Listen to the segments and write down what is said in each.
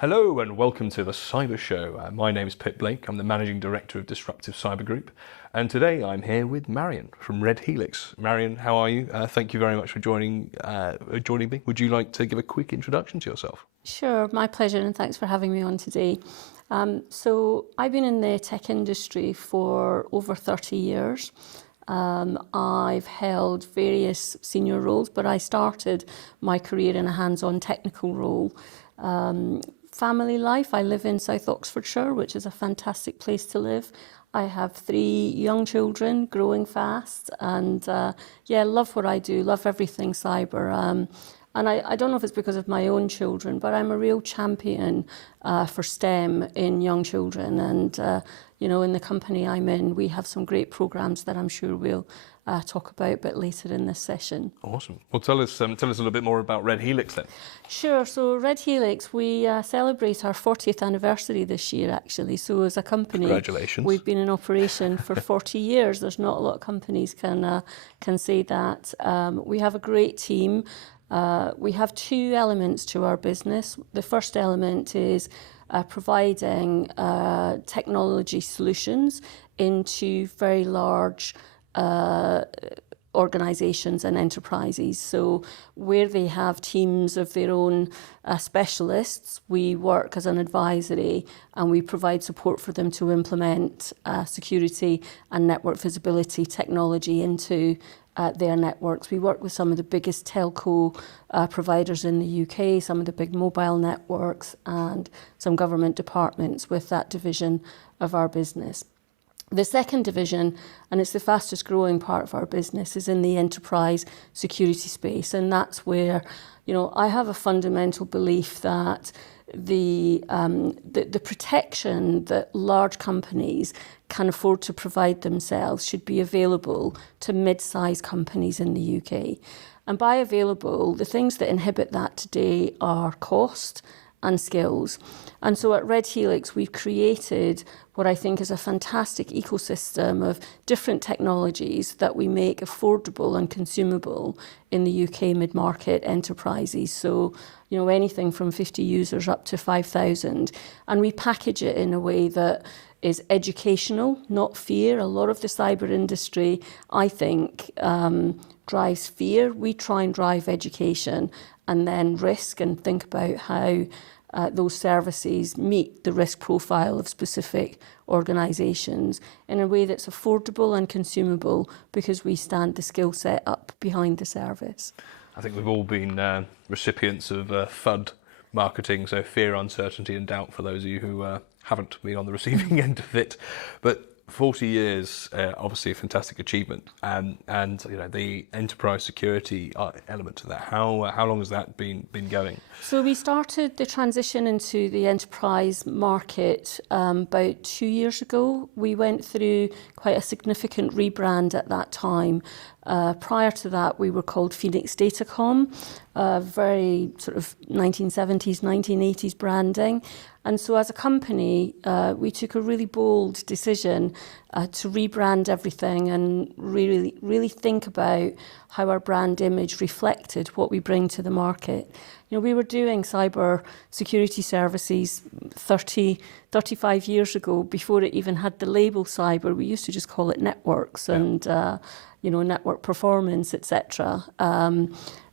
Hello and welcome to the Cyber Show. My name is Pip Blake. I'm the Managing Director of Disruptive Cyber Group. And today I'm here with Marion from Red Helix. Marion, how are you? Thank you very much for joining me. Would you like to give a quick introduction to yourself? Sure, my pleasure, and thanks for having me on today. So I've been in the tech industry for over 30 years. I've held various senior roles, but I started my career in a hands-on technical role. Family life, I live in South Oxfordshire, which is a fantastic place to live. I have 3 young children growing fast and love what I do, love everything cyber. And I don't know if it's because of my own children, but I'm a real champion for STEM in young children. And, in the company I'm in, we have some great programs that I'm sure we'll talk about a bit later in this session. Awesome. Well, tell us a little bit more about Red Helix then. Sure. So Red Helix, we celebrate our 40th anniversary this year, actually. So as a company, Congratulations. We've been in operation for 40 years. There's not a lot of companies can say that. We have a great team. We have 2 elements to our business. The first element is providing technology solutions into very large organisations and enterprises. So where they have teams of their own specialists, we work as an advisory and we provide support for them to implement security and network visibility technology into their networks. We work with some of the biggest telco providers in the UK, some of the big mobile networks and some government departments with that division of our business. The second division, and it's the fastest growing part of our business, is in the enterprise security space. And that's where, I have a fundamental belief that the protection that large companies can afford to provide themselves should be available to mid-sized companies in the UK. And by available, the things that inhibit that today are cost and skills. And so at Red Helix, we've created what I think is a fantastic ecosystem of different technologies that we make affordable and consumable in the UK mid-market enterprises. So, anything from 50 users up to 5,000. And we package it in a way that is educational, not fear. A lot of the cyber industry, I think, drives fear. We try and drive education and then risk and think about how those services meet the risk profile of specific organisations in a way that's affordable and consumable because we stand the skill set up behind the service. I think we've all been recipients of FUD marketing, so fear, uncertainty and doubt for those of you who haven't been on the receiving end of it. But 40 years, obviously a fantastic achievement, and the enterprise security element to that. How long has that been going? So we started the transition into the enterprise market about 2 years ago. We went through quite a significant rebrand at that time. Prior to that, we were called Phoenix Datacom, very sort of 1970s, 1980s branding. And so as a company, we took a really bold decision to rebrand everything and really think about how our brand image reflected what we bring to the market. We were doing cyber security services 35 years ago before it even had the label cyber. We used to just call it networks and, network performance, etc.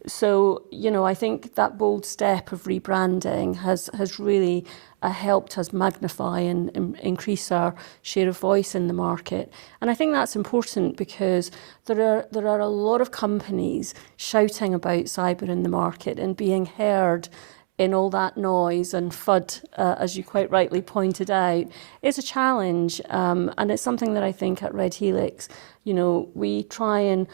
So, I think that bold step of rebranding has really helped us magnify and increase our share of voice in the market. And I think that's important because there are a lot of companies shouting about cyber in the market and being heard in all that noise and FUD, as you quite rightly pointed out, is a challenge. And it's something that I think at Red Helix, we try and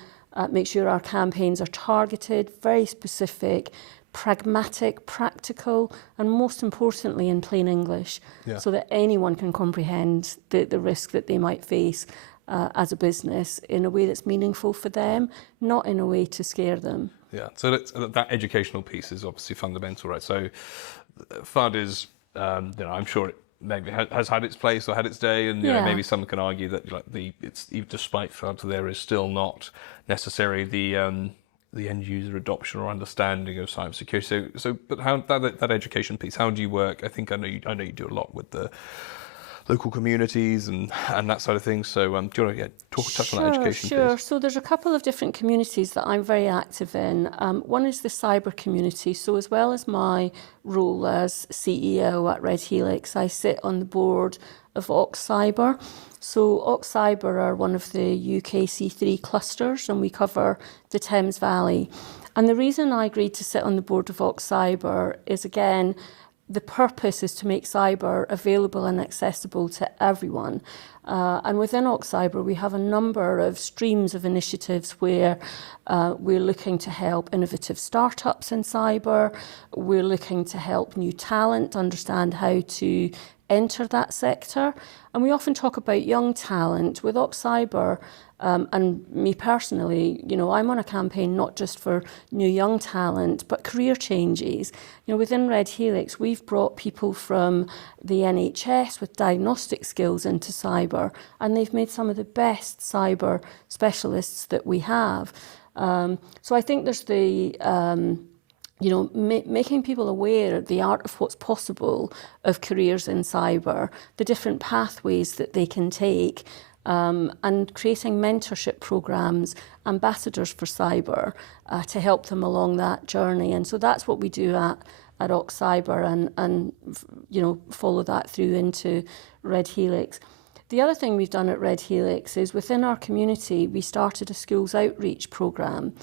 make sure our campaigns are targeted, very specific, pragmatic, practical, and most importantly in plain English, so that anyone can comprehend the risk that they might face as a business in a way that's meaningful for them, not in a way to scare them. Yeah, so that educational piece is obviously fundamental, right? So FUD is, I'm sure it maybe has had its place or had its day, and maybe some can argue that despite FUD, there is still not necessarily the the end user adoption or understanding of cybersecurity. So, but how that education piece? How do you work? I know you do a lot with the local communities and that side of things. So, do you want to touch on that education Sure. piece? So there's a couple of different communities that I'm very active in. One is the cyber community. So as well as my role as CEO at Red Helix, I sit on the board of Ox Cyber. So Ox Cyber are one of the UK C3 clusters, and we cover the Thames Valley. And the reason I agreed to sit on the board of Ox Cyber is, again, the purpose is to make cyber available and accessible to everyone. And within Ox Cyber, we have a number of streams of initiatives where we're looking to help innovative startups in cyber. We're looking to help new talent understand how to enter that sector. And we often talk about young talent. With Ox Cyber, and me personally, I'm on a campaign not just for new young talent, but career changes. Within Red Helix, we've brought people from the NHS with diagnostic skills into cyber, and they've made some of the best cyber specialists that we have. So I think there's the making people aware of the art of what's possible of careers in cyber, the different pathways that they can take, and creating mentorship programs, ambassadors for cyber, to help them along that journey. And so that's what we do at Ox Cyber, and follow that through into Red Helix. The other thing we've done at Red Helix is within our community, we started a schools outreach programme.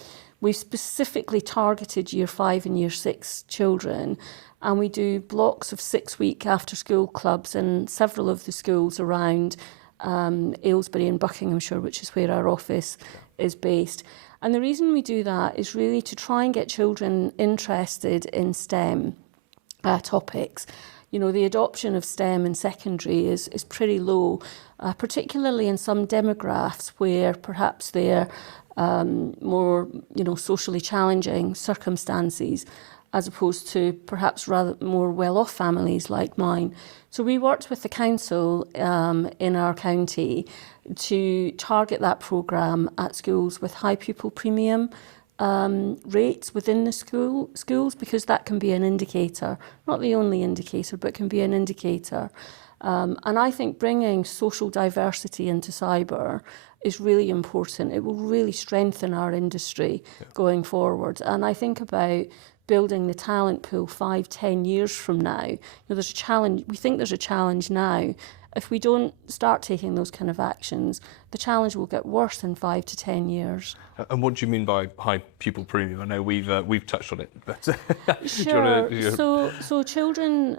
We've specifically targeted Year 5 and Year 6 children, and we do blocks of 6-week after-school clubs in several of the schools around Aylesbury and Buckinghamshire, which is where our office is based. And the reason we do that is really to try and get children interested in STEM topics. The adoption of STEM in secondary is pretty low, particularly in some demographics where perhaps they're more, socially challenging circumstances, as opposed to perhaps rather more well-off families like mine. So we worked with the council in our county to target that programme at schools with high pupil premium rates within the schools, because that can be an indicator, not the only indicator, but can be an indicator. And I think bringing social diversity into cyber is really important. It will really strengthen our industry going forward. And I think about building the talent pool 5-10 years from now. There's a challenge. We think there's a challenge now. If we don't start taking those kind of actions, the challenge will get worse in 5 to 10 years. And what do you mean by high pupil premium? I know we've touched on it, but sure. So children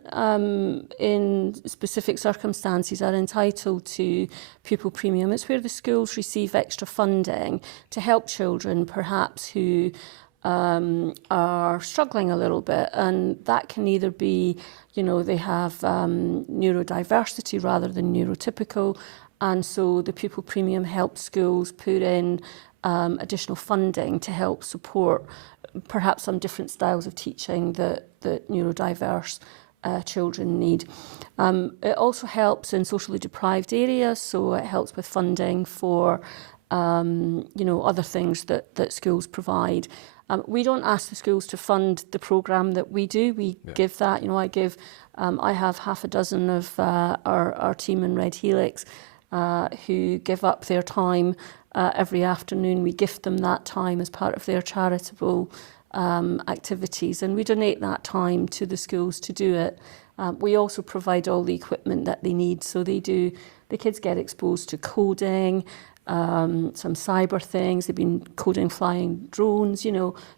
in specific circumstances are entitled to pupil premium. It's where the schools receive extra funding to help children, perhaps who are struggling a little bit, and that can either be, they have neurodiversity rather than neurotypical, and so the pupil premium helps schools put in additional funding to help support perhaps some different styles of teaching that neurodiverse children need. It also helps in socially deprived areas, so it helps with funding for other things that schools provide. We don't ask the schools to fund the programme that we do. We give that. I have half a dozen of our team in Red Helix who give up their time every afternoon. We gift them that time as part of their charitable activities, and we donate that time to the schools to do it. We also provide all the equipment that they need, so the kids get exposed to coding, some cyber things. They've been coding flying drones,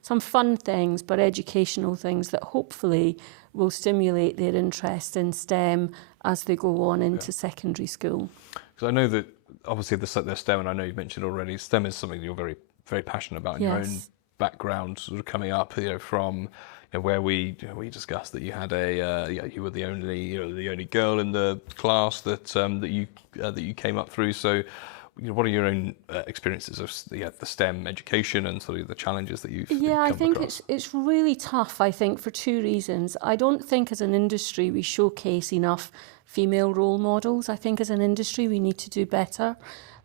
some fun things, but educational things that hopefully will stimulate their interest in STEM as they go on into secondary school. So I know that obviously the STEM, and I know you mentioned already, STEM is something you're very, very passionate about in your own background, sort of coming up, from where we discussed that you had you were the only girl in the class that you came up through. So what are your own experiences of the STEM education and sort of the challenges that you've I think across? it's really tough, I think, for two reasons. I don't think as an industry we showcase enough female role models. I think as an industry we need to do better.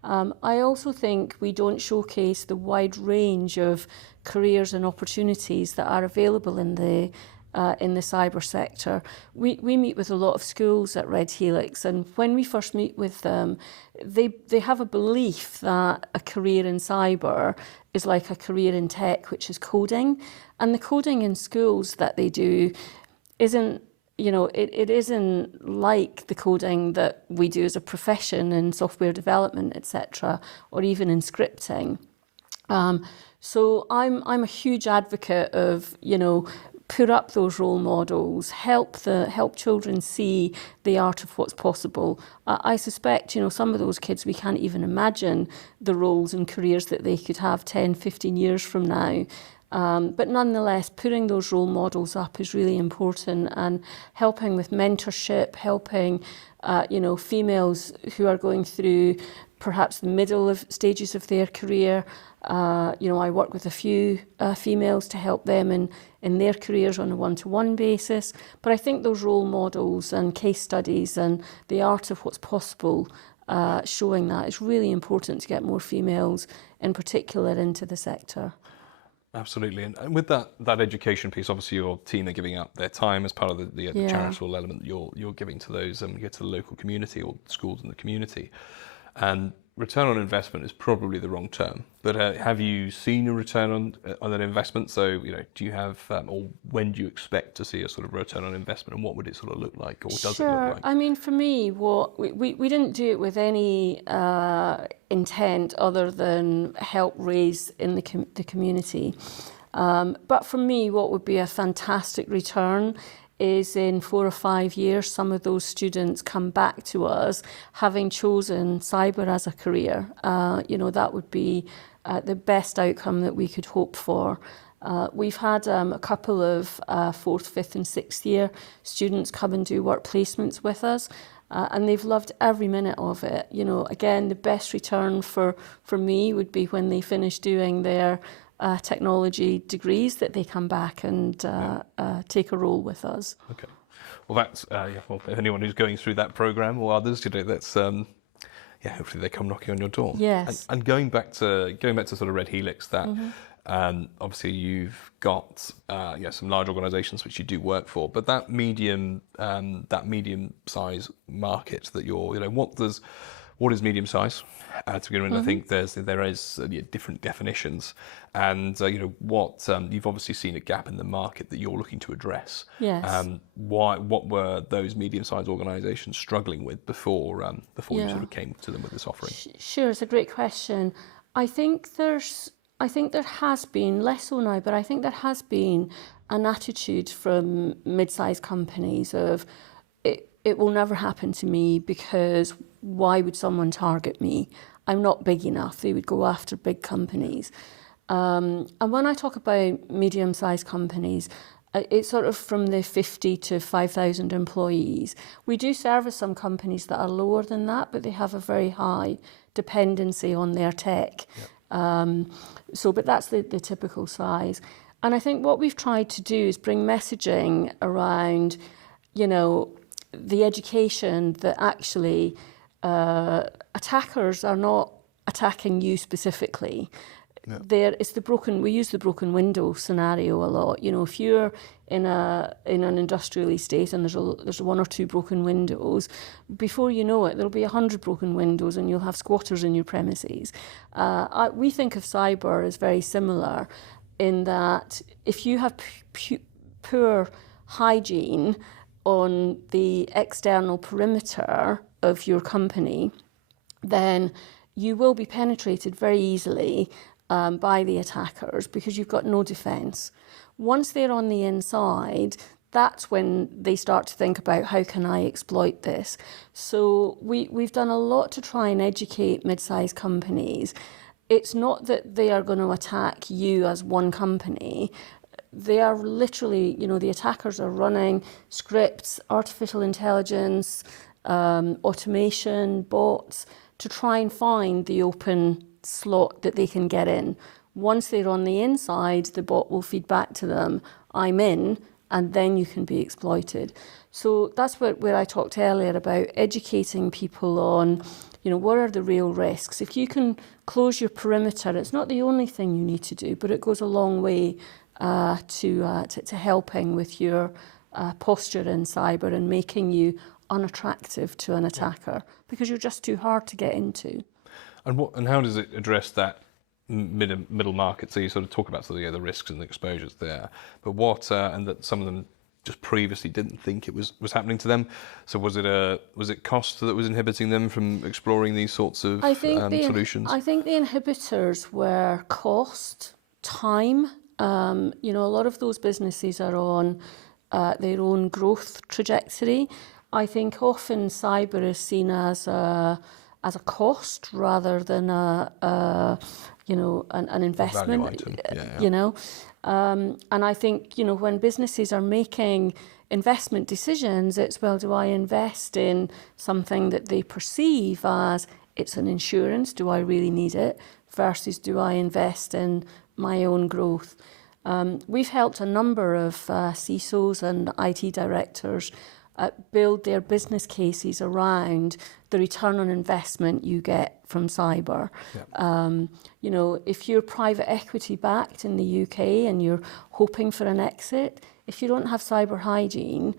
I also think we don't showcase the wide range of careers and opportunities that are available in the cyber sector. We meet with a lot of schools at Red Helix, and when we first meet with them, they have a belief that a career in cyber is like a career in tech, which is coding. And the coding in schools that they do isn't, it isn't like the coding that we do as a profession in software development, etc., or even in scripting. So I'm a huge advocate of, put up those role models, help children see the art of what's possible. I suspect, some of those kids, we can't even imagine the roles and careers that they could have 10, 15 years from now. But nonetheless, putting those role models up is really important, and helping with mentorship, helping, females who are going through perhaps the middle of stages of their career. I work with a few females to help them in their careers on a one-to-one basis. But I think those role models and case studies and the art of what's possible, showing that is really important to get more females in particular into the sector. Absolutely. And with that education piece, obviously your team are giving up their time as part of the charitable element that you're giving to those to the local community or schools in the community. And return on investment is probably the wrong term, but have you seen a return on that investment? So, do you have, or when do you expect to see a sort of return on investment, and what would it sort of look like, or does it look like? I mean, for me, we didn't do it with any intent other than help raise in the community. But for me, what would be a fantastic return is in 4 or 5 years, some of those students come back to us having chosen cyber as a career. That would be the best outcome that we could hope for. We've had a couple of 4th, 5th and 6th year students come and do work placements with us. And they've loved every minute of it. Again, the best return for me would be when they finish doing their technology degrees, that they come back and take a role with us. Okay. Well, that's if anyone who's going through that program or others, that's hopefully they come knocking on your door. Yes. And going back to sort of Red Helix, that obviously you've got some large organisations which you do work for, but that medium size market that you're, what is medium size? To begin with, I think there is different definitions, and what you've obviously seen a gap in the market that you're looking to address. Yes. What were those medium-sized organisations struggling with before you sort of came to them with this offering? Sure, it's a great question. I think there has been, less so now, but I think there has been an attitude from mid-sized companies of it will never happen to me, because why would someone target me? I'm not big enough. They would go after big companies. And when I talk about medium-sized companies, it's sort of from the 50 to 5,000 employees. We do service some companies that are lower than that, but they have a very high dependency on their tech. Yep. But that's the typical size. And I think what we've tried to do is bring messaging around, the education that actually attackers are not attacking you specifically. Yeah. We use the broken window scenario a lot. If you're in an industrial estate and there's 1 or 2 broken windows, before you know it, there'll be 100 broken windows and you'll have squatters in your premises. We think of cyber as very similar in that if you have poor hygiene on the external perimeter of your company, then you will be penetrated very easily by the attackers, because you've got no defence. Once they're on the inside, that's when they start to think about, how can I exploit this? So we've done a lot to try and educate mid-sized companies. It's not that they are going to attack you as one company. They are literally, the attackers are running scripts, artificial intelligence, automation, bots, to try and find the open slot that they can get in. Once they're on the inside, the bot will feed back to them, I'm in, and then you can be exploited. So that's where I talked earlier about educating people on, what are the real risks. If you can close your perimeter, it's not the only thing you need to do, but it goes a long way to helping with your posture in cyber and making you unattractive to an attacker because you're just too hard to get into. And how does it address that middle market? So you sort of talk about the risks and the exposures there, but and that some of them just previously didn't think it was happening to them. So was it cost that was inhibiting them from exploring these sorts of solutions? I think the inhibitors were cost, time. A lot of those businesses are on their own growth trajectory. I think often cyber is seen as a cost rather than an investment. Value item. And I think when businesses are making investment decisions, it's, well, do I invest in something that they perceive as it's an insurance? Do I really need it? Versus, do I invest in my own growth? We've helped a number of CISOs and IT directors build their business cases around the return on investment you get from cyber. If you're private equity backed in the UK and you're hoping for an exit, if you don't have cyber hygiene,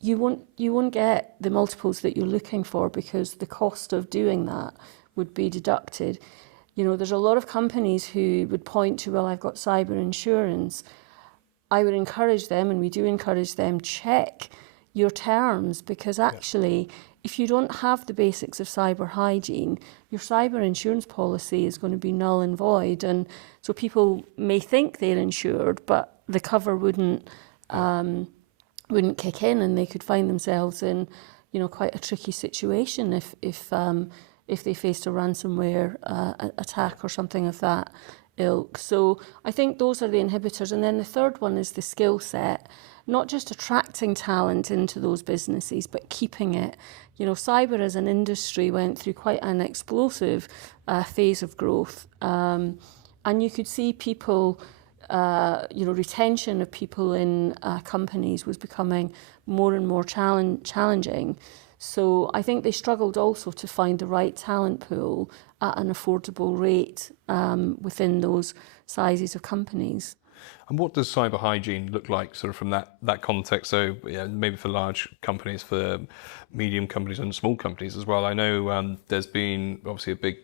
you won't get the multiples that you're looking for because the cost of doing that would be deducted. There's a lot of companies who would point to, well, I've got cyber insurance. I would encourage them, and we do encourage them, check your terms, because actually, if you don't have the basics of cyber hygiene, your cyber insurance policy is going to be null and void. And so people may think they're insured, but the cover wouldn't kick in, and they could find themselves in, quite a tricky situation if they faced a ransomware attack or something of that ilk. So I think those are the inhibitors. And then the third one is the skill set. Not just attracting talent into those businesses, but keeping it. Cyber as an industry went through quite an explosive phase of growth. And you could see people, retention of people in companies was becoming more and more challenging. So I think they struggled also to find the right talent pool at an affordable rate within those sizes of companies. And what does cyber hygiene look like sort of from that context? So maybe for large companies, for medium companies and small companies as well. I know there's been obviously a big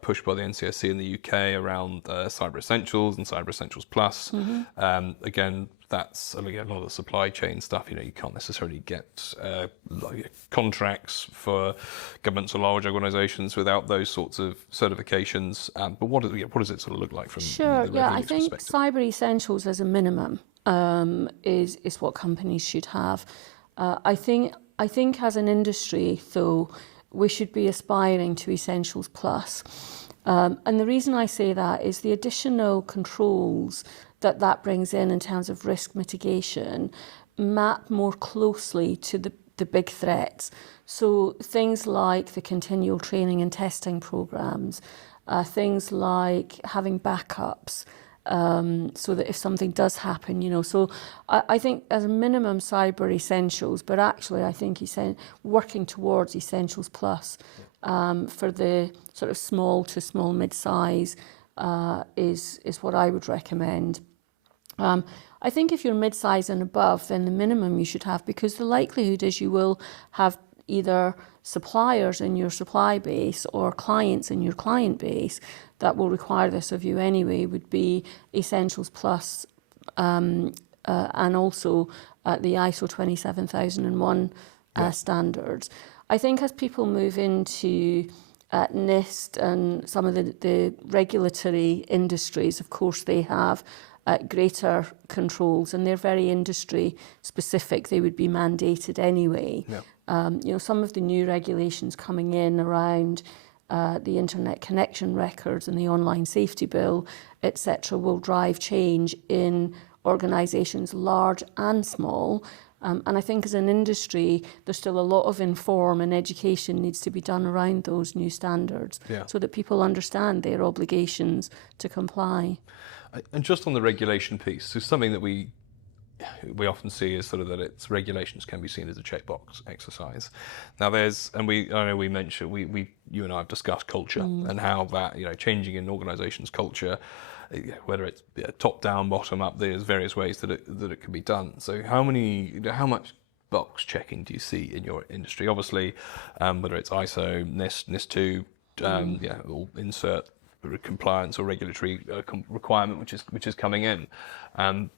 push by the NCSC in the UK around Cyber Essentials and Cyber Essentials Plus. Again, that's a lot of the supply chain stuff. You can't necessarily get contracts for governments or large organisations without those sorts of certifications. But what does it sort of look like from the Red Helix I think perspective? Cyber Essentials as a minimum is what companies should have. I think as an industry, though, we should be aspiring to Essentials Plus. And the reason I say that is the additional controls that brings in terms of risk mitigation map more closely to the big threats. So things like the continual training and testing programs, things like having backups, so that if something does happen, so I think as a minimum Cyber Essentials, but actually I think working towards Essentials Plus for the sort of small to small mid-size is what I would recommend. I think if you're mid-size and above, then the minimum you should have, because the likelihood is you will have either suppliers in your supply base or clients in your client base that will require this of you anyway, would be Essentials Plus and also the ISO 27001 standards. I think as people move into NIST and some of the regulatory industries, of course, they have greater controls, and they're very industry specific. They would be mandated anyway. Some of the new regulations coming in around the internet connection records and the online safety bill, etc., will drive change in organisations large and small. And I think as an industry, there's still a lot of inform and education needs to be done around those new standards so that people understand their obligations to comply. And just on the regulation piece, so something that we we often see is sort of that its regulations can be seen as a checkbox exercise. Now I know we mentioned, you and I have discussed culture and how that, changing in organisations' culture, whether it's top down, bottom up, there's various ways that it can be done. So how much box checking do you see in your industry? Obviously, whether it's ISO, NIST 2, or insert compliance or regulatory requirement which is coming in,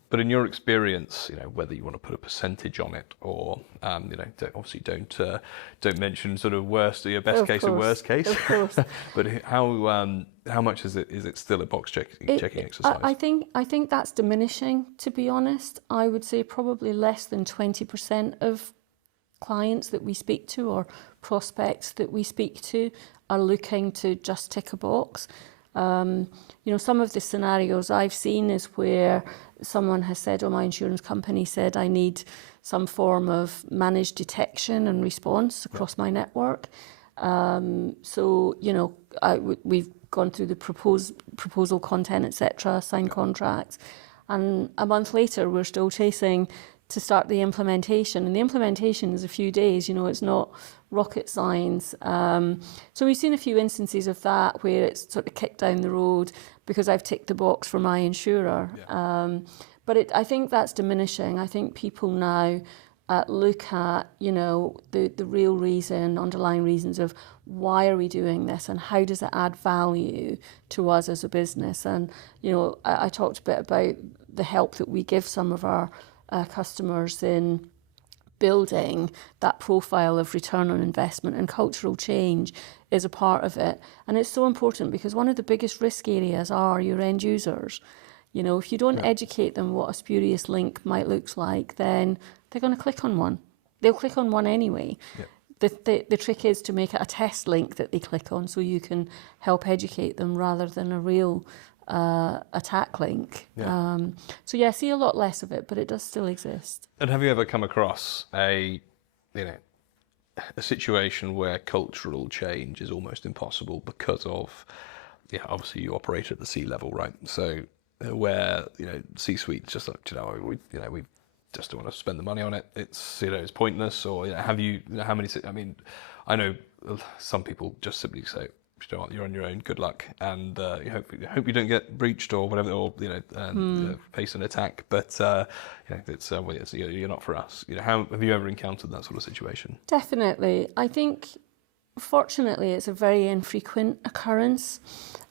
but in your experience, whether you want to put a percentage on it or don't mention sort of your best case and worst case, of course. but how much is it still a box checking exercise? I think that's diminishing, to be honest. I would say probably less than 20% of clients that we speak to or prospects that we speak to are looking to just tick a box. Some of the scenarios I've seen is where someone has said, my insurance company said I need some form of managed detection and response across my network. We've gone through the proposal content, etc., signed contracts, and a month later we're still chasing to start the implementation, and the implementation is a few days. It's not rocket science. So we've seen a few instances of that where it's sort of kicked down the road because I've ticked the box for my insurer. But I think that's diminishing. I think people now look at the real reason, underlying reasons of why are we doing this and how does it add value to us as a business. And I talked a bit about the help that we give some of our customers in building that profile of return on investment, and cultural change is a part of it. And it's so important because one of the biggest risk areas are your end users. If you don't educate them what a spurious link might look like, then they're going to click on one. They'll click on one anyway. The trick is to make it a test link that they click on so you can help educate them rather than a real attack link. I see a lot less of it, but it does still exist. And have you ever come across a situation where cultural change is almost impossible because of, obviously you operate at the C-level, right? So where C-suite just like, we just don't want to spend the money on it. It's it's pointless. Or have you? How many? I mean, I know some people just simply say, you're on your own. Good luck, and hope you don't get breached or whatever, or face an attack. But you're not for us. How have you ever encountered that sort of situation? Definitely, I think fortunately it's a very infrequent occurrence,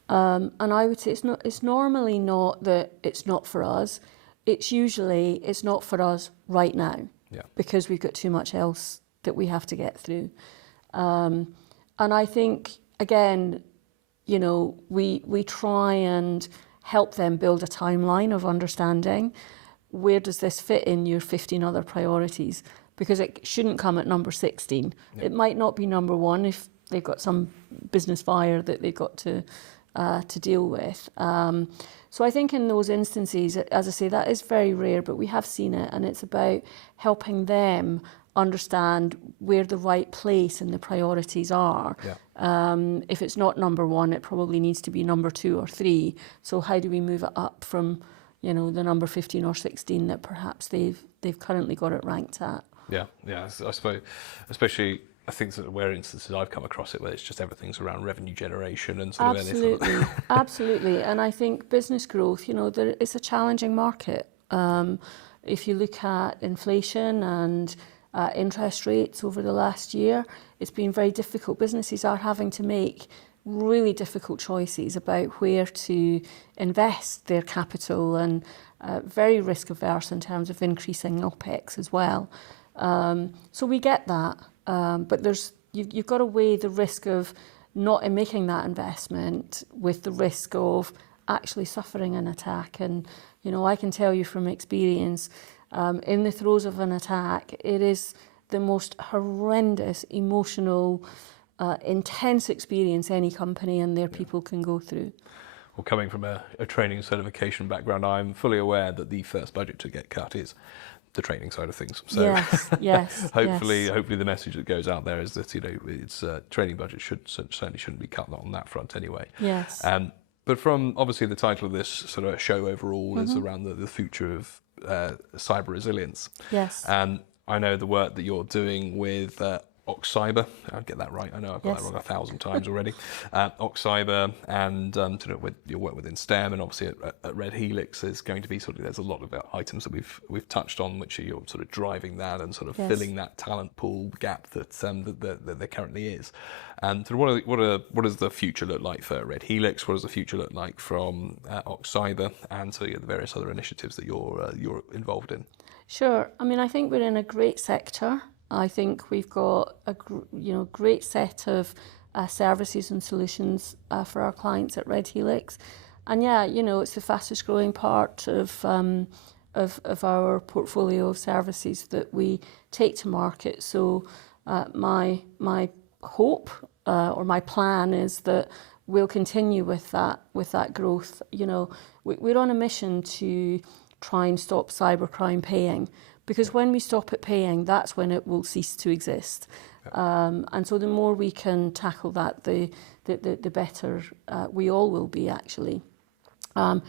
and I would say it's normally not that it's not for us. It's usually it's not for us right now, because we've got too much else that we have to get through, and I think. Again, we try and help them build a timeline of understanding where does this fit in your 15 other priorities, because it shouldn't come at number 16. It might not be number 1 if they've got some business fire that they've got to deal with. So I think in those instances, as I say, that is very rare, but we have seen it, and it's about helping them understand where the right place in the priorities are. If it's not number 1, it probably needs to be number 2 or 3. So how do we move it up from, the number 15 or 16 that perhaps they've currently got it ranked at? I suppose, especially I think that where instances I've come across it where it's just everything's around revenue generation and sort of anything. Absolutely, absolutely. And I think business growth, it's a challenging market. If you look at inflation and interest rates over the last year, it's been very difficult. Businesses are having to make really difficult choices about where to invest their capital, and very risk averse in terms of increasing OPEX as well. So we get that, but you've got to weigh the risk of not making that investment with the risk of actually suffering an attack. And I can tell you from experience, in the throes of an attack, it is the most horrendous, emotional, intense experience any company and their people can go through. Well, coming from a training certification background, I'm fully aware that the first budget to get cut is the training side of things. So yes, hopefully the message that goes out there is that it's training budget certainly shouldn't be cut on that front anyway. Yes. But from obviously the title of this sort of show overall is around the future of cyber resilience. Yes. I know the work that you're doing with Cyber. I'll get that right. I know I've got that wrong 1,000 times already. Cyber and with your work within STEM, and obviously at Red Helix is going to be there's a lot of items that we've touched on, which you're sort of driving that and sort of filling that talent pool gap that there currently is. And what does the future look like for Red Helix? What does the future look like from Cyber and the various other initiatives that you're involved in? Sure. I mean, I think we're in a great sector. I think we've got a great set of services and solutions for our clients at Red Helix, and it's the fastest growing part of our portfolio of services that we take to market. So my hope or my plan is that we'll continue with that growth. We're on a mission to try and stop cybercrime paying. Because when we stop it paying, that's when it will cease to exist. And so the more we can tackle that, the better we all will be, actually. And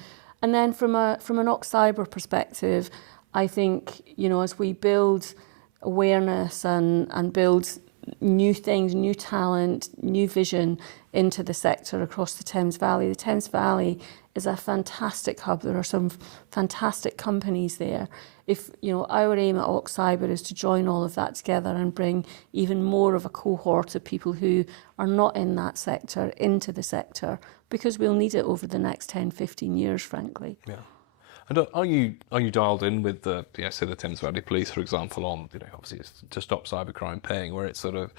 then from an Cyber perspective, I think, as we build awareness and build new things, new talent, new vision into the sector across the Thames Valley. The Thames Valley is a fantastic hub. There are some fantastic companies there. If our aim at Cyber is to join all of that together and bring even more of a cohort of people who are not in that sector into the sector, because we'll need it over the next 10, 15 years, frankly. Yeah. And are you dialed in with the Thames Valley Police, for example, on obviously it's to stop cybercrime paying, where it's and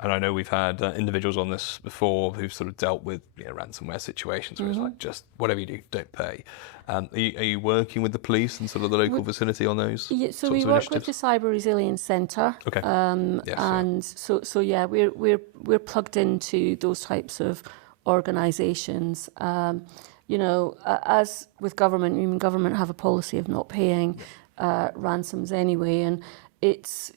I know we've had individuals on this before who've sort of dealt with ransomware situations where it's like, just whatever you do, don't pay. Are you working with the police and sort of the local vicinity on those? Yeah, so we work with the Cyber Resilience Centre. Okay. We're plugged into those types of organisations. As with government, government have a policy of not paying ransoms anyway, and it's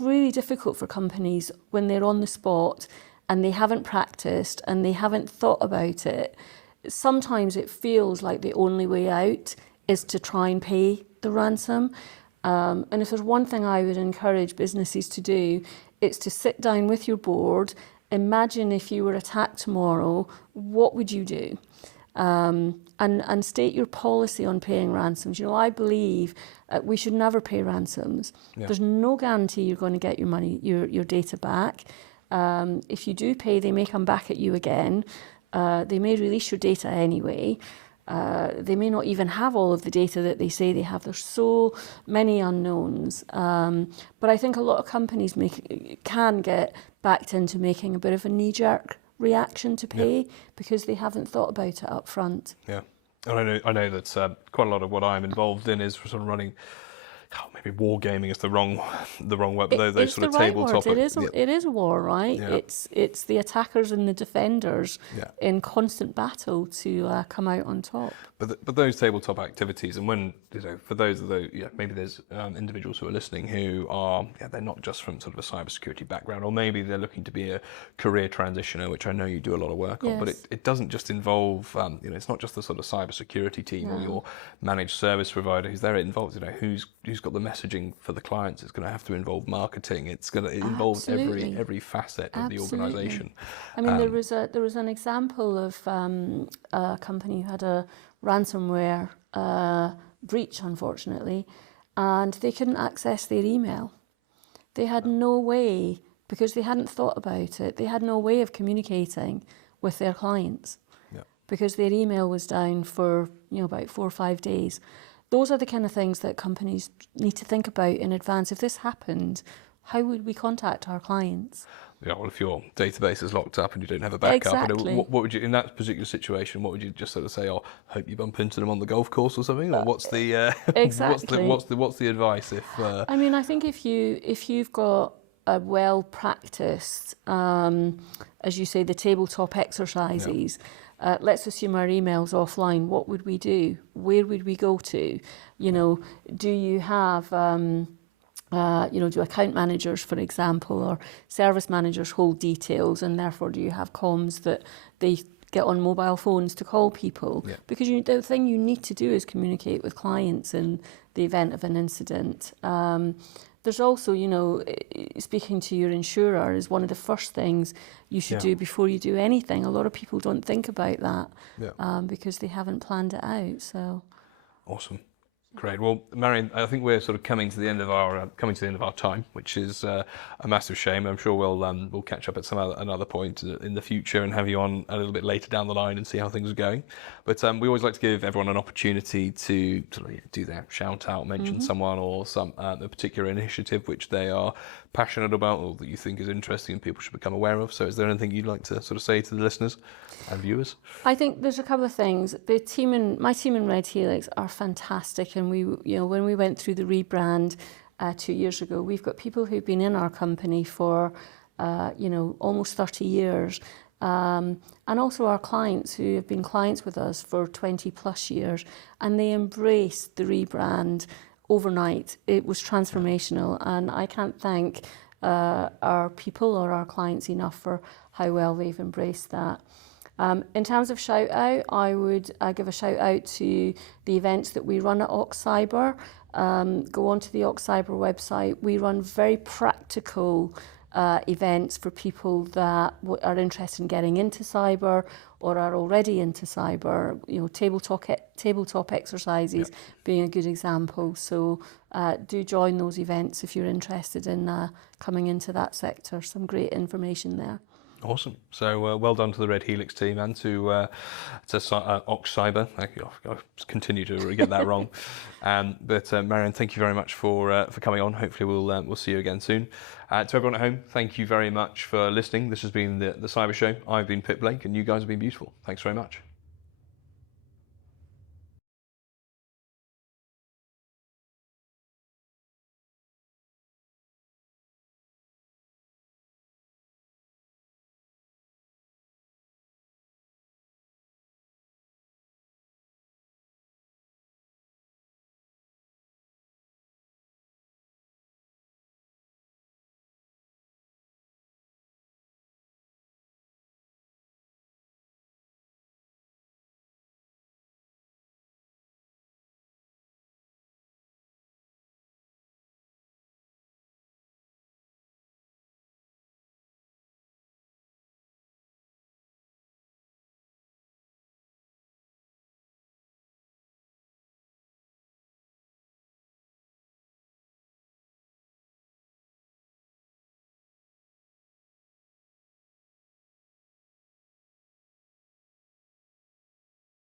really difficult for companies when they're on the spot and they haven't practiced and they haven't thought about it. Sometimes it feels like the only way out is to try and pay the ransom. And if there's one thing I would encourage businesses to do, it's to sit down with your board. Imagine if you were attacked tomorrow, what would you do? And state your policy on paying ransoms. I believe we should never pay ransoms. Yeah. There's no guarantee you're going to get your money, your data back. If you do pay, they may come back at you again. They may release your data anyway. They may not even have all of the data that they say they have. There's so many unknowns. But I think a lot of companies can get backed into making a bit of a knee-jerk reaction to pay because they haven't thought about it up front. Yeah, and I know that quite a lot of what I'm involved in is sort of running. Maybe wargaming is the wrong word, but those sort of tabletop. It is a war, right? Yeah. It's the attackers and the defenders in constant battle to come out on top. But those tabletop activities, and when for those maybe there's individuals who are listening who are they're not just from sort of a cybersecurity background, or maybe they're looking to be a career transitioner, which I know you do a lot of work on. But it doesn't just involve it's not just the sort of cybersecurity team or your managed service provider who's there. It involves who's got the messaging for the clients. It's going to have to involve marketing. It's going to involve every facet of the organisation. I mean, there was an example of a company who had a ransomware breach, unfortunately, and they couldn't access their email. They had no way, because they hadn't thought about it, they had no way of communicating with their clients because their email was down for about 4 or 5 days. Those are the kind of things that companies need to think about in advance. If this happened, how would we contact our clients? Yeah, well, if your database is locked up and you don't have a backup, exactly. what would you, in that particular situation, what would you just sort of say? Hope you bump into them on the golf course or something? Or what's the exactly. what's the advice if? I mean, I think if you've got a well practiced, as you say, the tabletop exercises. Let's assume our email's offline. What would we do? Where would we go to? Do you have, do account managers, for example, or service managers hold details, and therefore do you have comms that they get on mobile phones to call people, because the thing you need to do is communicate with clients in the event of an incident. There's also, speaking to your insurer is one of the first things you should do before you do anything. A lot of people don't think about that because they haven't planned it out. So, awesome. Great. Well, Marion, I think we're sort of coming to the end of our time, which is a massive shame. I'm sure we'll catch up at another point in the future and have you on a little bit later down the line and see how things are going. But we always like to give everyone an opportunity to sort of do their shout out, mention someone or a particular initiative which they are passionate about or that you think is interesting and people should become aware of. So, is there anything you'd like to sort of say to the listeners and viewers? I think there's a couple of things. My team in Red Helix are fantastic, and when we went through the rebrand 2 years ago, we've got people who've been in our company for almost 30 years, and also our clients who have been clients with us for 20 plus years, and they embraced the rebrand overnight. It was transformational, and I can't thank our people or our clients enough for how well they've embraced that. In terms of shout out, I would give a shout out to the events that we run at Ox Cyber. Go onto the Ox Cyber website. We run very practical events for people that are interested in getting into cyber or are already into cyber. Tabletop exercises being a good example. So do join those events if you're interested in coming into that sector. Some great information there. Awesome. So well done to the Red Helix team and to Ox Cyber. I continue to get that wrong. But Marion, thank you very much for coming on. Hopefully we'll see you again soon. To everyone at home, thank you very much for listening. This has been the Cyber Show. I've been Pip Blake and you guys have been beautiful. Thanks very much.